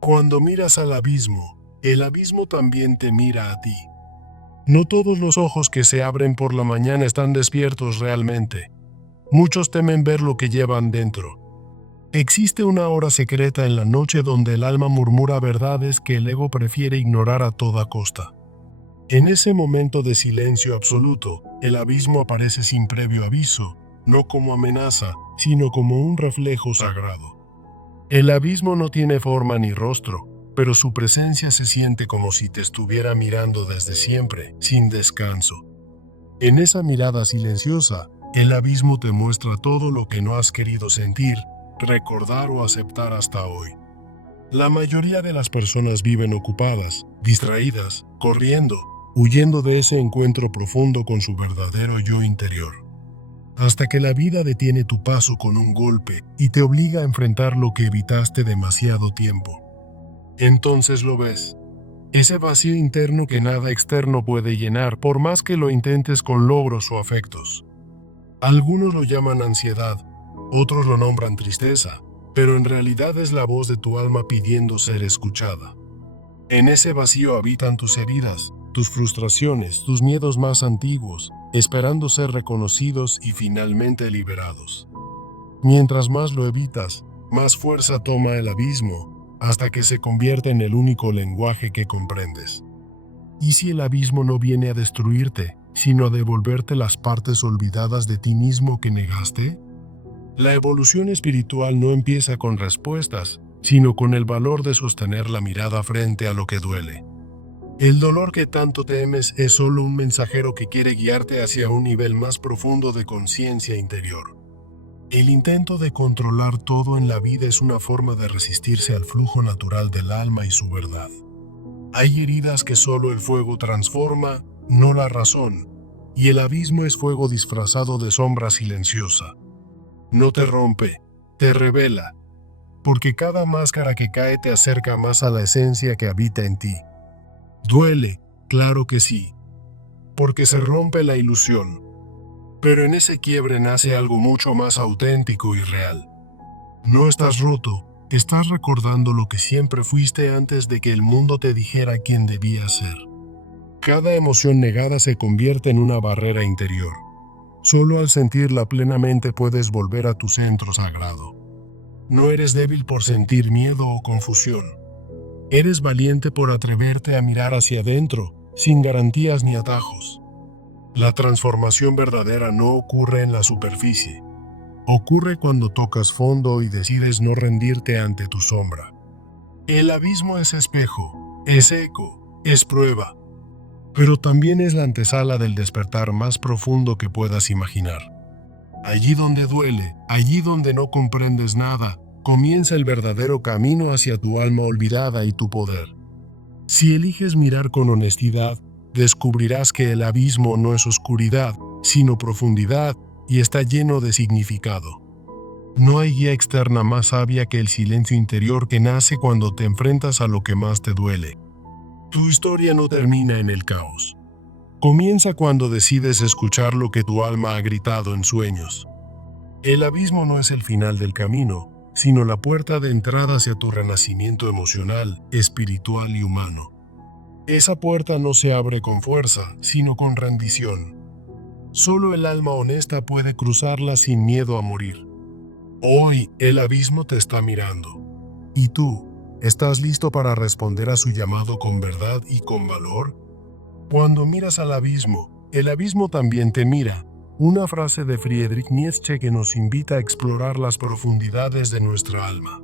Cuando miras al abismo, el abismo también te mira a ti. No todos los ojos que se abren por la mañana están despiertos realmente. Muchos temen ver lo que llevan dentro. Existe una hora secreta en la noche donde el alma murmura verdades que el ego prefiere ignorar a toda costa. En ese momento de silencio absoluto, el abismo aparece sin previo aviso, no como amenaza, sino como un reflejo sagrado. El abismo no tiene forma ni rostro, pero su presencia se siente como si te estuviera mirando desde siempre, sin descanso. En esa mirada silenciosa, el abismo te muestra todo lo que no has querido sentir, recordar o aceptar hasta hoy. La mayoría de las personas viven ocupadas, distraídas, corriendo, huyendo de ese encuentro profundo con su verdadero yo interior. Hasta que la vida detiene tu paso con un golpe y te obliga a enfrentar lo que evitaste demasiado tiempo. Entonces lo ves. Ese vacío interno que nada externo puede llenar por más que lo intentes con logros o afectos. Algunos lo llaman ansiedad, otros lo nombran tristeza, pero en realidad es la voz de tu alma pidiendo ser escuchada. En ese vacío habitan tus heridas, tus frustraciones, tus miedos más antiguos, esperando ser reconocidos y finalmente liberados. Mientras más lo evitas, más fuerza toma el abismo, hasta que se convierte en el único lenguaje que comprendes. ¿Y si el abismo no viene a destruirte, sino a devolverte las partes olvidadas de ti mismo que negaste? La evolución espiritual no empieza con respuestas, sino con el valor de sostener la mirada frente a lo que duele. El dolor que tanto temes es solo un mensajero que quiere guiarte hacia un nivel más profundo de conciencia interior. El intento de controlar todo en la vida es una forma de resistirse al flujo natural del alma y su verdad. Hay heridas que solo el fuego transforma, no la razón, y el abismo es fuego disfrazado de sombra silenciosa. No te rompe, te revela, porque cada máscara que cae te acerca más a la esencia que habita en ti. Duele, claro que sí, porque se rompe la ilusión, pero en ese quiebre nace algo mucho más auténtico y real. No estás roto, estás recordando lo que siempre fuiste antes de que el mundo te dijera quién debías ser. Cada emoción negada se convierte en una barrera interior. Solo al sentirla plenamente puedes volver a tu centro sagrado. No eres débil por sentir miedo o confusión. Eres valiente por atreverte a mirar hacia adentro, sin garantías ni atajos. La transformación verdadera no ocurre en la superficie. Ocurre cuando tocas fondo y decides no rendirte ante tu sombra. El abismo es espejo, es eco, es prueba, pero también es la antesala del despertar más profundo que puedas imaginar. Allí donde duele, allí donde no comprendes nada, comienza el verdadero camino hacia tu alma olvidada y tu poder. Si eliges mirar con honestidad, descubrirás que el abismo no es oscuridad, sino profundidad, y está lleno de significado. No hay guía externa más sabia que el silencio interior que nace cuando te enfrentas a lo que más te duele. Tu historia no termina en el caos. Comienza cuando decides escuchar lo que tu alma ha gritado en sueños. El abismo no es el final del camino, sino la puerta de entrada hacia tu renacimiento emocional, espiritual y humano. Esa puerta no se abre con fuerza, sino con rendición. Solo el alma honesta puede cruzarla sin miedo a morir. Hoy el abismo te está mirando. ¿Y tú, estás listo para responder a su llamado con verdad y con valor? Cuando miras al abismo, el abismo también te mira. Una frase de Friedrich Nietzsche que nos invita a explorar las profundidades de nuestra alma.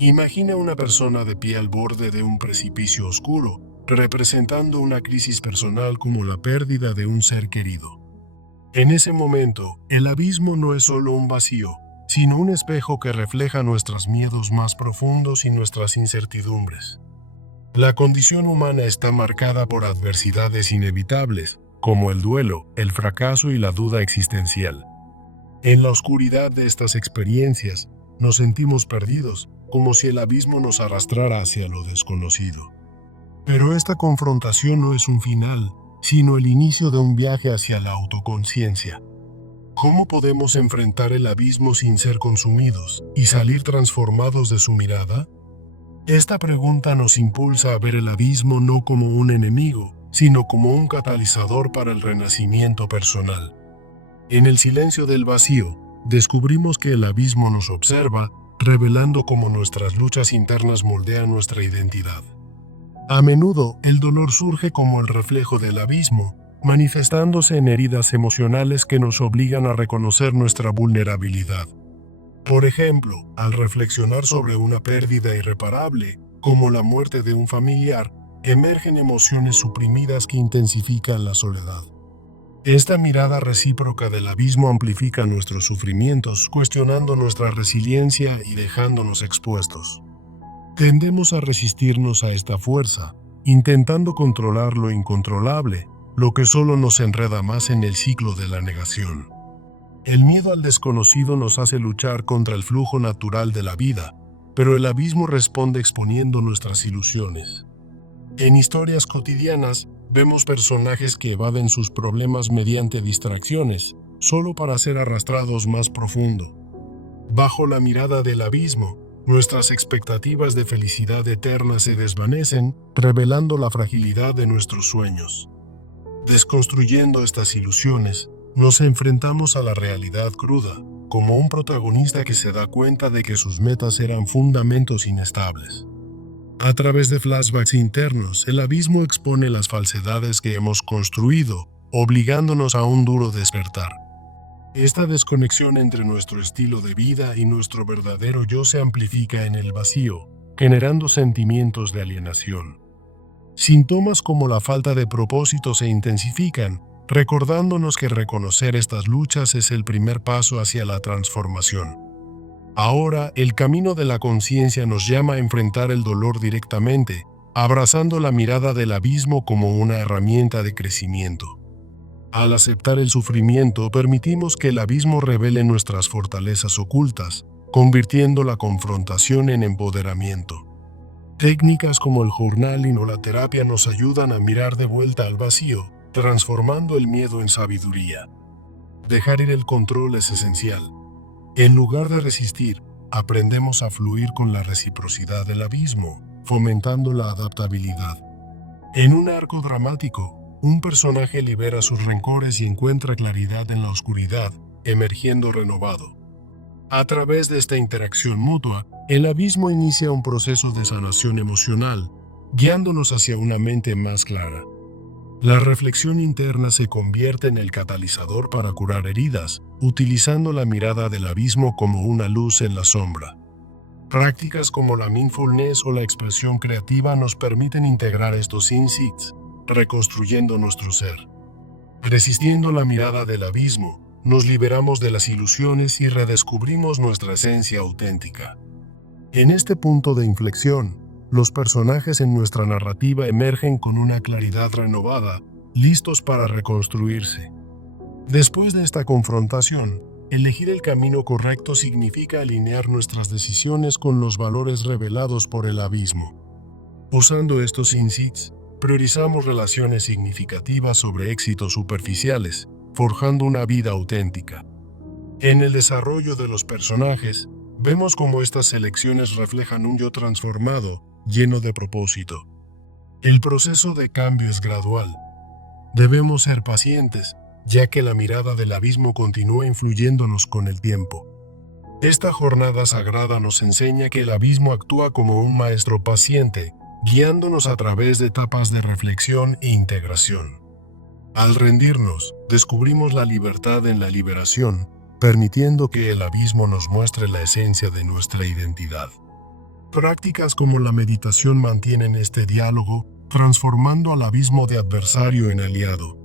Imagina una persona de pie al borde de un precipicio oscuro, representando una crisis personal como la pérdida de un ser querido. En ese momento, el abismo no es solo un vacío, sino un espejo que refleja nuestros miedos más profundos y nuestras incertidumbres. La condición humana está marcada por adversidades inevitables, como el duelo, el fracaso y la duda existencial. En la oscuridad de estas experiencias, nos sentimos perdidos, como si el abismo nos arrastrara hacia lo desconocido. Pero esta confrontación no es un final, sino el inicio de un viaje hacia la autoconciencia. ¿Cómo podemos enfrentar el abismo sin ser consumidos y salir transformados de su mirada? Esta pregunta nos impulsa a ver el abismo no como un enemigo, sino como un catalizador para el renacimiento personal. En el silencio del vacío, descubrimos que el abismo nos observa, revelando cómo nuestras luchas internas moldean nuestra identidad. A menudo, el dolor surge como el reflejo del abismo, manifestándose en heridas emocionales que nos obligan a reconocer nuestra vulnerabilidad. Por ejemplo, al reflexionar sobre una pérdida irreparable, como la muerte de un familiar, emergen emociones suprimidas que intensifican la soledad. Esta mirada recíproca del abismo amplifica nuestros sufrimientos, cuestionando nuestra resiliencia y dejándonos expuestos. Tendemos a resistirnos a esta fuerza, intentando controlar lo incontrolable, lo que solo nos enreda más en el ciclo de la negación. El miedo al desconocido nos hace luchar contra el flujo natural de la vida, pero el abismo responde exponiendo nuestras ilusiones. En historias cotidianas, vemos personajes que evaden sus problemas mediante distracciones, solo para ser arrastrados más profundo. Bajo la mirada del abismo, nuestras expectativas de felicidad eterna se desvanecen, revelando la fragilidad de nuestros sueños. Desconstruyendo estas ilusiones, nos enfrentamos a la realidad cruda, como un protagonista que se da cuenta de que sus metas eran fundamentos inestables. A través de flashbacks internos, el abismo expone las falsedades que hemos construido, obligándonos a un duro despertar. Esta desconexión entre nuestro estilo de vida y nuestro verdadero yo se amplifica en el vacío, generando sentimientos de alienación. Síntomas como la falta de propósito se intensifican, recordándonos que reconocer estas luchas es el primer paso hacia la transformación. Ahora, el camino de la conciencia nos llama a enfrentar el dolor directamente, abrazando la mirada del abismo como una herramienta de crecimiento. Al aceptar el sufrimiento, permitimos que el abismo revele nuestras fortalezas ocultas, convirtiendo la confrontación en empoderamiento. Técnicas como el journaling o la terapia nos ayudan a mirar de vuelta al vacío, transformando el miedo en sabiduría. Dejar ir el control es esencial. En lugar de resistir, aprendemos a fluir con la reciprocidad del abismo, fomentando la adaptabilidad. En un arco dramático, un personaje libera sus rencores y encuentra claridad en la oscuridad, emergiendo renovado. A través de esta interacción mutua, el abismo inicia un proceso de sanación emocional, guiándonos hacia una mente más clara. La reflexión interna se convierte en el catalizador para curar heridas, utilizando la mirada del abismo como una luz en la sombra. Prácticas como la mindfulness o la expresión creativa nos permiten integrar estos insights, reconstruyendo nuestro ser. Resistiendo la mirada del abismo, nos liberamos de las ilusiones y redescubrimos nuestra esencia auténtica. En este punto de inflexión, los personajes en nuestra narrativa emergen con una claridad renovada, listos para reconstruirse. Después de esta confrontación, elegir el camino correcto significa alinear nuestras decisiones con los valores revelados por el abismo. Usando estos insights, priorizamos relaciones significativas sobre éxitos superficiales, forjando una vida auténtica. En el desarrollo de los personajes, vemos cómo estas elecciones reflejan un yo transformado, lleno de propósito. El proceso de cambio es gradual. Debemos ser pacientes, ya que la mirada del abismo continúa influyéndonos con el tiempo. Esta jornada sagrada nos enseña que el abismo actúa como un maestro paciente, guiándonos a través de etapas de reflexión e integración. Al rendirnos, descubrimos la libertad en la liberación, permitiendo que el abismo nos muestre la esencia de nuestra identidad. Prácticas como la meditación mantienen este diálogo, transformando al abismo de adversario en aliado.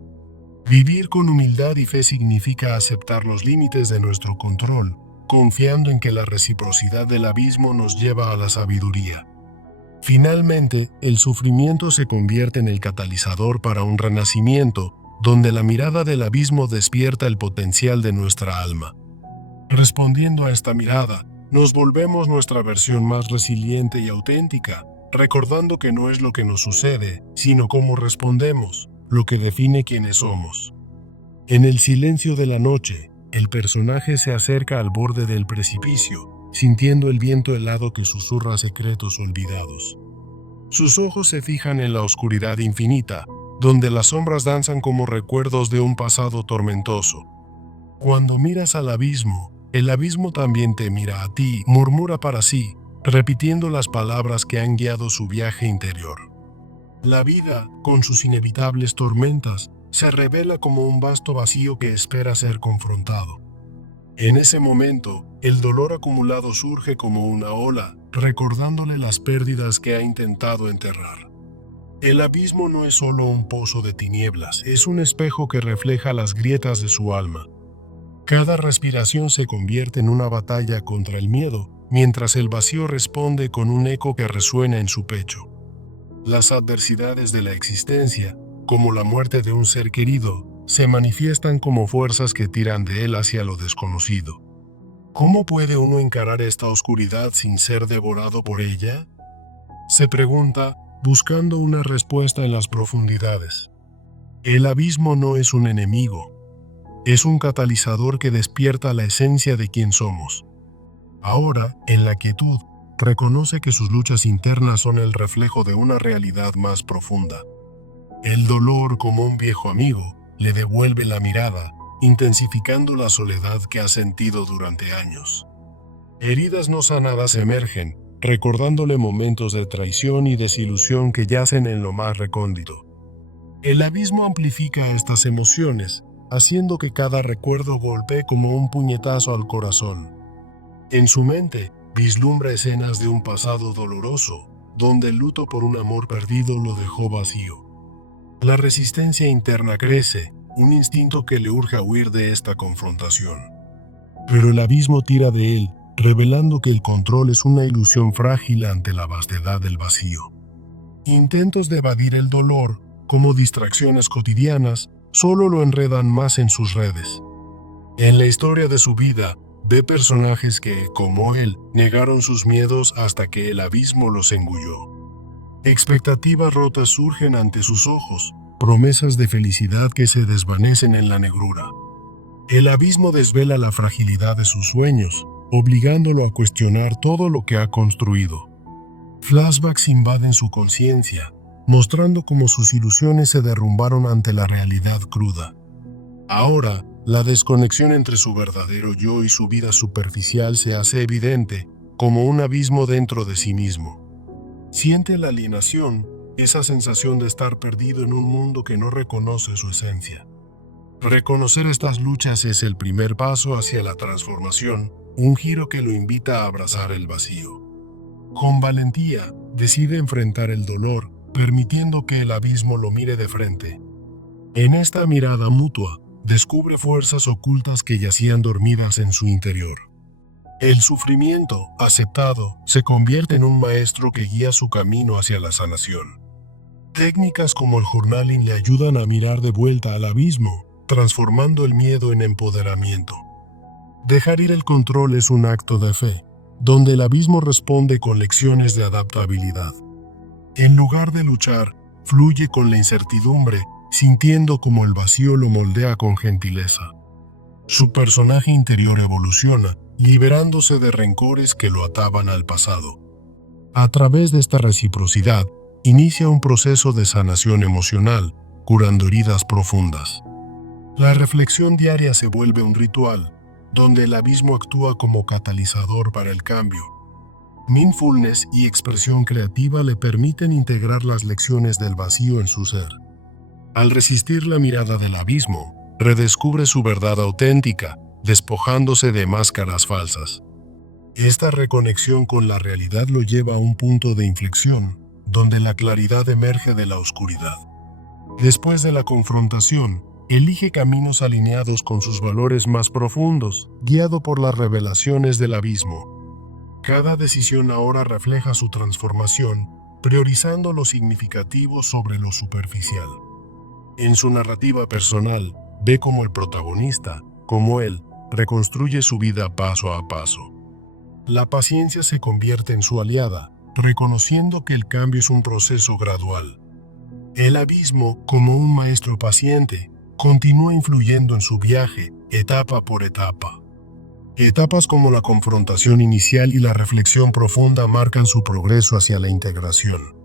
Vivir con humildad y fe significa aceptar los límites de nuestro control, confiando en que la reciprocidad del abismo nos lleva a la sabiduría. Finalmente, el sufrimiento se convierte en el catalizador para un renacimiento, donde la mirada del abismo despierta el potencial de nuestra alma. Respondiendo a esta mirada, nos volvemos nuestra versión más resiliente y auténtica, recordando que no es lo que nos sucede, sino cómo respondemos, lo que define quiénes somos. En el silencio de la noche, el personaje se acerca al borde del precipicio, sintiendo el viento helado que susurra secretos olvidados. Sus ojos se fijan en la oscuridad infinita, donde las sombras danzan como recuerdos de un pasado tormentoso. Cuando miras al abismo, el abismo también te mira a ti, murmura para sí, repitiendo las palabras que han guiado su viaje interior. La vida, con sus inevitables tormentas, se revela como un vasto vacío que espera ser confrontado. En ese momento, el dolor acumulado surge como una ola, recordándole las pérdidas que ha intentado enterrar. El abismo no es solo un pozo de tinieblas, es un espejo que refleja las grietas de su alma. Cada respiración se convierte en una batalla contra el miedo, mientras el vacío responde con un eco que resuena en su pecho. Las adversidades de la existencia, como la muerte de un ser querido, se manifiestan como fuerzas que tiran de él hacia lo desconocido. ¿Cómo puede uno encarar esta oscuridad sin ser devorado por ella? Se pregunta, buscando una respuesta en las profundidades. El abismo no es un enemigo, es un catalizador que despierta la esencia de quién somos. Ahora, en la quietud, reconoce que sus luchas internas son el reflejo de una realidad más profunda. El dolor, como un viejo amigo, le devuelve la mirada, intensificando la soledad que ha sentido durante años. Heridas no sanadas emergen, recordándole momentos de traición y desilusión que yacen en lo más recóndito. El abismo amplifica estas emociones, haciendo que cada recuerdo golpee como un puñetazo al corazón. En su mente, vislumbra escenas de un pasado doloroso, donde el luto por un amor perdido lo dejó vacío. La resistencia interna crece, un instinto que le urge a huir de esta confrontación. Pero el abismo tira de él, revelando que el control es una ilusión frágil ante la vastedad del vacío. Intentos de evadir el dolor, como distracciones cotidianas, solo lo enredan más en sus redes. En la historia de su vida, ve personajes que, como él, negaron sus miedos hasta que el abismo los engulló. Expectativas rotas surgen ante sus ojos, promesas de felicidad que se desvanecen en la negrura. El abismo desvela la fragilidad de sus sueños, obligándolo a cuestionar todo lo que ha construido. Flashbacks invaden su conciencia, mostrando cómo sus ilusiones se derrumbaron ante la realidad cruda. Ahora, la desconexión entre su verdadero yo y su vida superficial se hace evidente, como un abismo dentro de sí mismo. Siente la alienación, esa sensación de estar perdido en un mundo que no reconoce su esencia. Reconocer estas luchas es el primer paso hacia la transformación, un giro que lo invita a abrazar el vacío. Con valentía, decide enfrentar el dolor, permitiendo que el abismo lo mire de frente. En esta mirada mutua, descubre fuerzas ocultas que yacían dormidas en su interior. El sufrimiento, aceptado, se convierte en un maestro que guía su camino hacia la sanación. Técnicas como el journaling le ayudan a mirar de vuelta al abismo, transformando el miedo en empoderamiento. Dejar ir el control es un acto de fe, donde el abismo responde con lecciones de adaptabilidad. En lugar de luchar, fluye con la incertidumbre, sintiendo como el vacío lo moldea con gentileza. Su personaje interior evoluciona, liberándose de rencores que lo ataban al pasado. A través de esta reciprocidad, inicia un proceso de sanación emocional, curando heridas profundas. La reflexión diaria se vuelve un ritual, donde el abismo actúa como catalizador para el cambio. Mindfulness y expresión creativa le permiten integrar las lecciones del vacío en su ser. Al resistir la mirada del abismo, redescubre su verdad auténtica, despojándose de máscaras falsas. Esta reconexión con la realidad lo lleva a un punto de inflexión, donde la claridad emerge de la oscuridad. Después de la confrontación, elige caminos alineados con sus valores más profundos, guiado por las revelaciones del abismo. Cada decisión ahora refleja su transformación, priorizando lo significativo sobre lo superficial. En su narrativa personal, ve cómo el protagonista, como él, reconstruye su vida paso a paso. La paciencia se convierte en su aliada, reconociendo que el cambio es un proceso gradual. El abismo, como un maestro paciente, continúa influyendo en su viaje, etapa por etapa. Etapas como la confrontación inicial y la reflexión profunda marcan su progreso hacia la integración.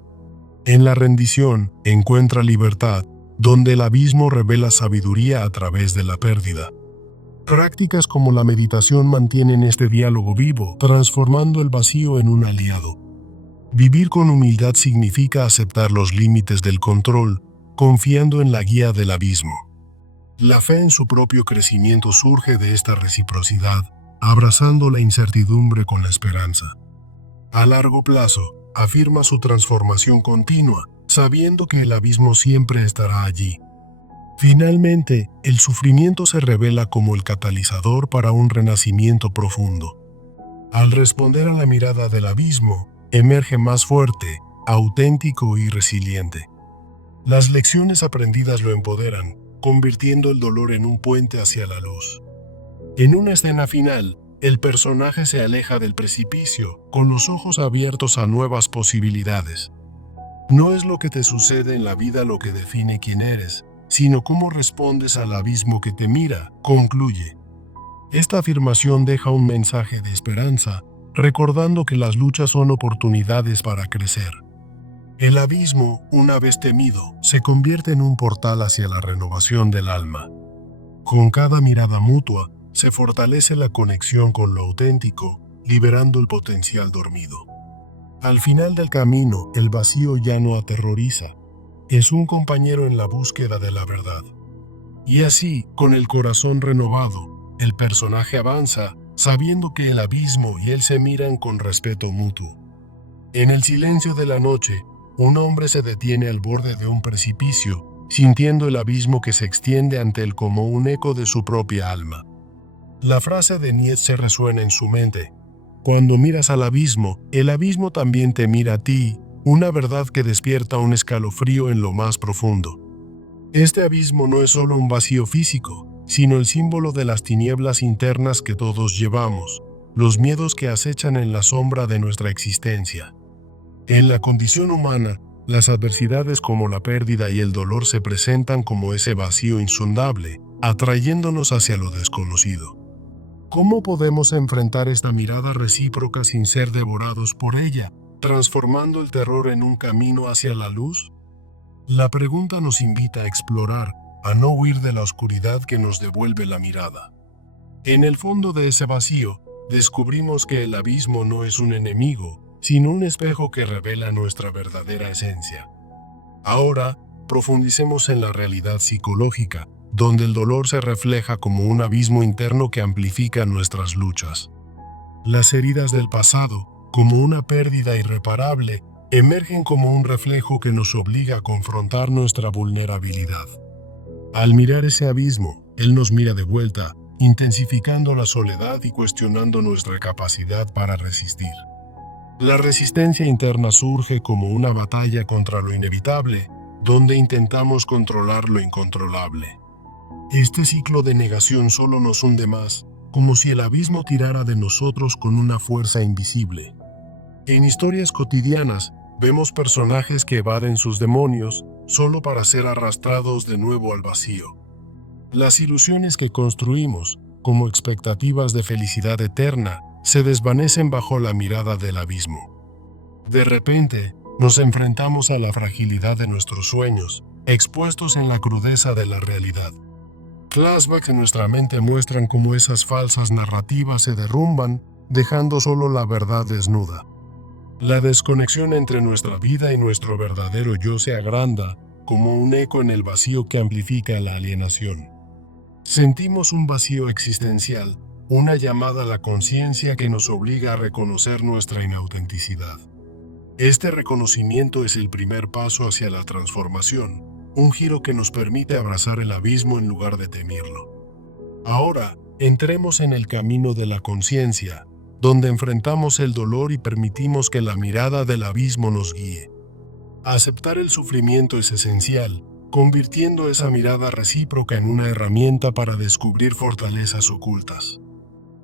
En la rendición encuentra libertad, donde el abismo revela sabiduría a través de la pérdida. Prácticas como la meditación mantienen este diálogo vivo, transformando el vacío en un aliado. Vivir con humildad significa aceptar los límites del control, confiando en la guía del abismo. La fe en su propio crecimiento surge de esta reciprocidad, abrazando la incertidumbre con la esperanza. A largo plazo, afirma su transformación continua, sabiendo que el abismo siempre estará allí. Finalmente, el sufrimiento se revela como el catalizador para un renacimiento profundo. Al responder a la mirada del abismo, emerge más fuerte, auténtico y resiliente. Las lecciones aprendidas lo empoderan, convirtiendo el dolor en un puente hacia la luz. En una escena final, el personaje se aleja del precipicio, con los ojos abiertos a nuevas posibilidades. No es lo que te sucede en la vida lo que define quién eres, sino cómo respondes al abismo que te mira, concluye. Esta afirmación deja un mensaje de esperanza, recordando que las luchas son oportunidades para crecer. El abismo, una vez temido, se convierte en un portal hacia la renovación del alma. Con cada mirada mutua, se fortalece la conexión con lo auténtico, liberando el potencial dormido. Al final del camino, el vacío ya no aterroriza. Es un compañero en la búsqueda de la verdad. Y así, con el corazón renovado, el personaje avanza, sabiendo que el abismo y él se miran con respeto mutuo. En el silencio de la noche, un hombre se detiene al borde de un precipicio, sintiendo el abismo que se extiende ante él como un eco de su propia alma. La frase de Nietzsche resuena en su mente. Cuando miras al abismo, el abismo también te mira a ti, una verdad que despierta un escalofrío en lo más profundo. Este abismo no es solo un vacío físico, sino el símbolo de las tinieblas internas que todos llevamos, los miedos que acechan en la sombra de nuestra existencia. En la condición humana, las adversidades como la pérdida y el dolor se presentan como ese vacío insondable, atrayéndonos hacia lo desconocido. ¿Cómo podemos enfrentar esta mirada recíproca sin ser devorados por ella, transformando el terror en un camino hacia la luz? La pregunta nos invita a explorar, a no huir de la oscuridad que nos devuelve la mirada. En el fondo de ese vacío, descubrimos que el abismo no es un enemigo, sino un espejo que revela nuestra verdadera esencia. Ahora, profundicemos en la realidad psicológica, donde el dolor se refleja como un abismo interno que amplifica nuestras luchas. Las heridas del pasado, como una pérdida irreparable, emergen como un reflejo que nos obliga a confrontar nuestra vulnerabilidad. Al mirar ese abismo, él nos mira de vuelta, intensificando la soledad y cuestionando nuestra capacidad para resistir. La resistencia interna surge como una batalla contra lo inevitable, donde intentamos controlar lo incontrolable. Este ciclo de negación solo nos hunde más, como si el abismo tirara de nosotros con una fuerza invisible. En historias cotidianas, vemos personajes que evaden sus demonios solo para ser arrastrados de nuevo al vacío. Las ilusiones que construimos, como expectativas de felicidad eterna, se desvanecen bajo la mirada del abismo. De repente, nos enfrentamos a la fragilidad de nuestros sueños, expuestos en la crudeza de la realidad. Flashbacks en nuestra mente muestran cómo esas falsas narrativas se derrumban, dejando solo la verdad desnuda. La desconexión entre nuestra vida y nuestro verdadero yo se agranda, como un eco en el vacío que amplifica la alienación. Sentimos un vacío existencial, una llamada a la conciencia que nos obliga a reconocer nuestra inautenticidad. Este reconocimiento es el primer paso hacia la transformación, un giro que nos permite abrazar el abismo en lugar de temerlo. Ahora, entremos en el camino de la conciencia, donde enfrentamos el dolor y permitimos que la mirada del abismo nos guíe. Aceptar el sufrimiento es esencial, convirtiendo esa mirada recíproca en una herramienta para descubrir fortalezas ocultas.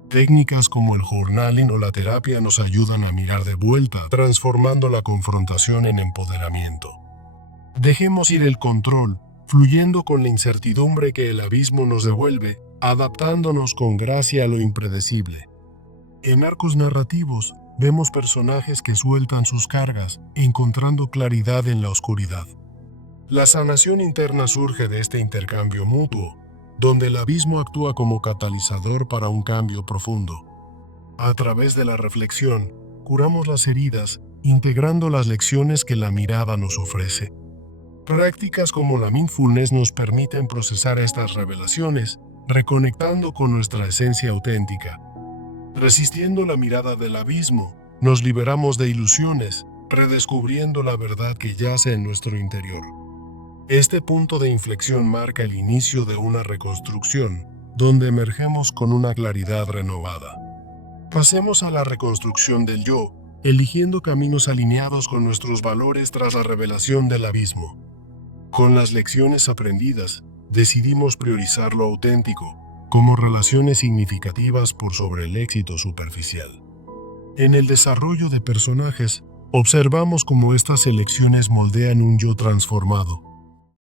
Técnicas como el journaling o la terapia nos ayudan a mirar de vuelta, transformando la confrontación en empoderamiento. Dejemos ir el control, fluyendo con la incertidumbre que el abismo nos devuelve, adaptándonos con gracia a lo impredecible. En arcos narrativos, vemos personajes que sueltan sus cargas, encontrando claridad en la oscuridad. La sanación interna surge de este intercambio mutuo, donde el abismo actúa como catalizador para un cambio profundo. A través de la reflexión, curamos las heridas, integrando las lecciones que la mirada nos ofrece. Prácticas como la mindfulness nos permiten procesar estas revelaciones, reconectando con nuestra esencia auténtica. Resistiendo la mirada del abismo, nos liberamos de ilusiones, redescubriendo la verdad que yace en nuestro interior. Este punto de inflexión marca el inicio de una reconstrucción, donde emergemos con una claridad renovada. Pasemos a la reconstrucción del yo, eligiendo caminos alineados con nuestros valores tras la revelación del abismo. Con las lecciones aprendidas, decidimos priorizar lo auténtico, como relaciones significativas por sobre el éxito superficial. En el desarrollo de personajes, observamos cómo estas elecciones moldean un yo transformado,